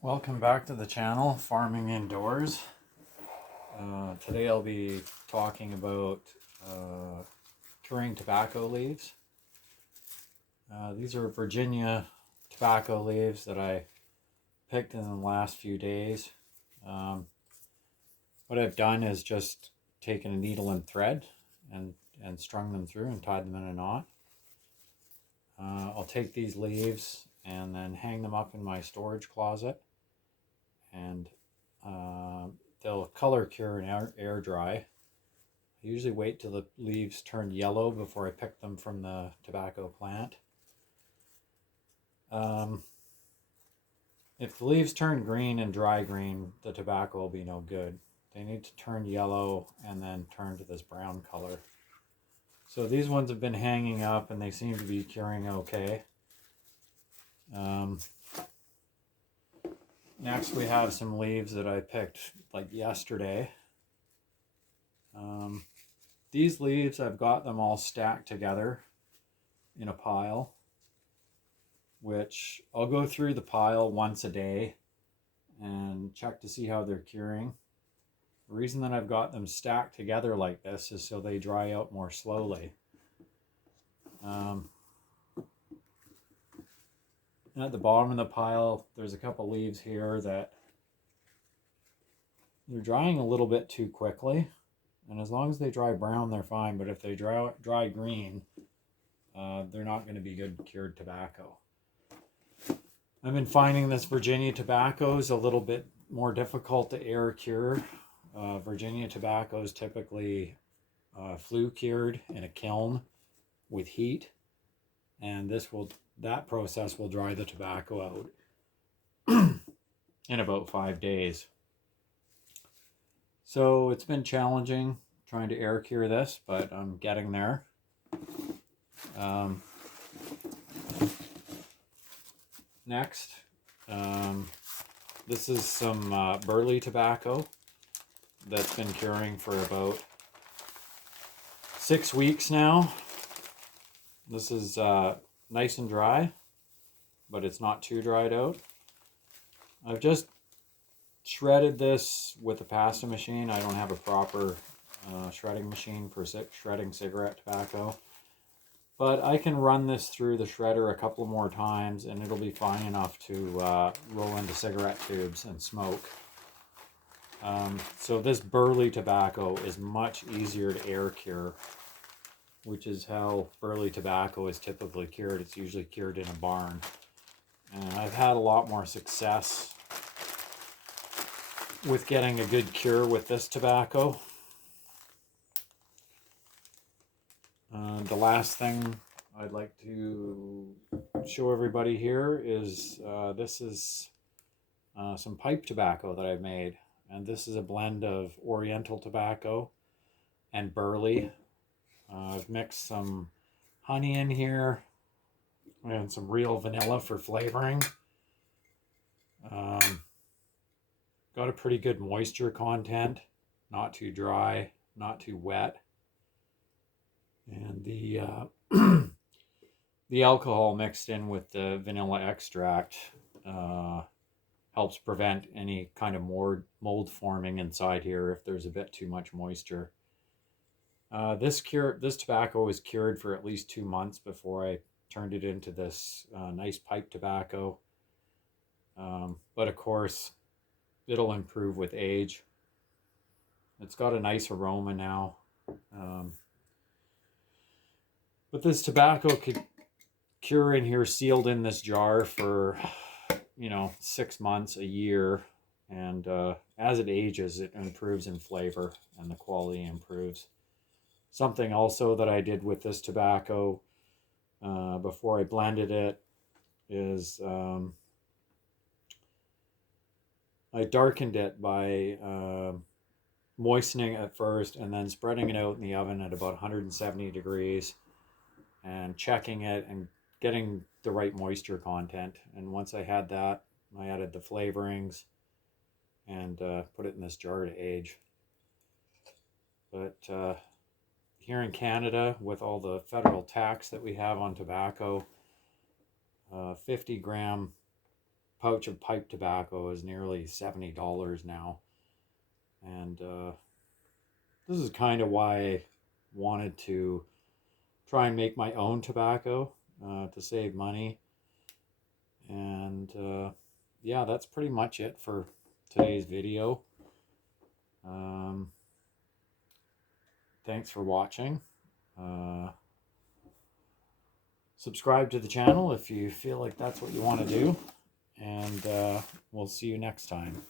Welcome back to the channel, Farming Indoors. Today I'll be talking about curing tobacco leaves. These are Virginia tobacco leaves that I picked in the last few days. What I've done is just taken a needle and thread and strung them through and tied them in a knot. I'll take these leaves and then hang them up in my storage closet, and they'll color cure and air dry. I usually wait till the leaves turn yellow before I pick them from the tobacco plant. If the leaves turn green and dry green, the tobacco will be no good. They need to turn yellow and then turn to this brown color. So these ones have been hanging up and they seem to be curing okay. Next we have some leaves that I picked like yesterday. These leaves, I've got them all stacked together in a pile, which I'll go through the pile once a day and check to see how they're curing. The reason that I've got them stacked together like this is so they dry out more slowly. And at the bottom of the pile, there's a couple leaves here that they're drying a little bit too quickly. And as long as they dry brown, they're fine. But if they dry green, they're not going to be good cured tobacco. I've been finding this Virginia tobacco is a little bit more difficult to air cure. Virginia tobacco is typically flue cured in a kiln with heat, and that process will dry the tobacco out in about 5 days. So it's been challenging trying to air cure this, but I'm getting there. Next, this is some Burley tobacco that's been curing for about 6 weeks now. This is nice and dry, but it's not too dried out. I've just shredded this with a pasta machine. I don't have a proper shredding machine for shredding cigarette tobacco, but I can run this through the shredder a couple more times and it'll be fine enough to roll into cigarette tubes and smoke. So this Burley tobacco is much easier to air cure, which is how Burley tobacco is typically cured. It's usually cured in a barn. And I've had a lot more success with getting a good cure with this tobacco. The last thing I'd like to show everybody here is this is some pipe tobacco that I've made. And this is a blend of Oriental tobacco and Burley. I've mixed some honey in here and some real vanilla for flavoring. Got a pretty good moisture content, not too dry, not too wet. And the the alcohol mixed in with the vanilla extract helps prevent any kind of mold forming inside here if there's a bit too much moisture. This tobacco was cured for at least 2 months before I turned it into this nice pipe tobacco. But of course, it'll improve with age. It's got a nice aroma now. But this tobacco could cure in here sealed in this jar for 6 months, a year, and as it ages it improves in flavor and the quality improves. Something also that I did with this tobacco before I blended it is I darkened it by moistening it first and then spreading it out in the oven at about 170 degrees and checking it and getting the right moisture content. And once I had that, I added the flavorings and put it in this jar to age. But here in Canada, with all the federal tax that we have on tobacco, 50 gram pouch of pipe tobacco is nearly $70 now. And this is kind of why I wanted to try and make my own tobacco to save money. And yeah, that's pretty much it for today's video. Thanks for watching. Subscribe to the channel if you feel like that's what you want to do. And we'll see you next time.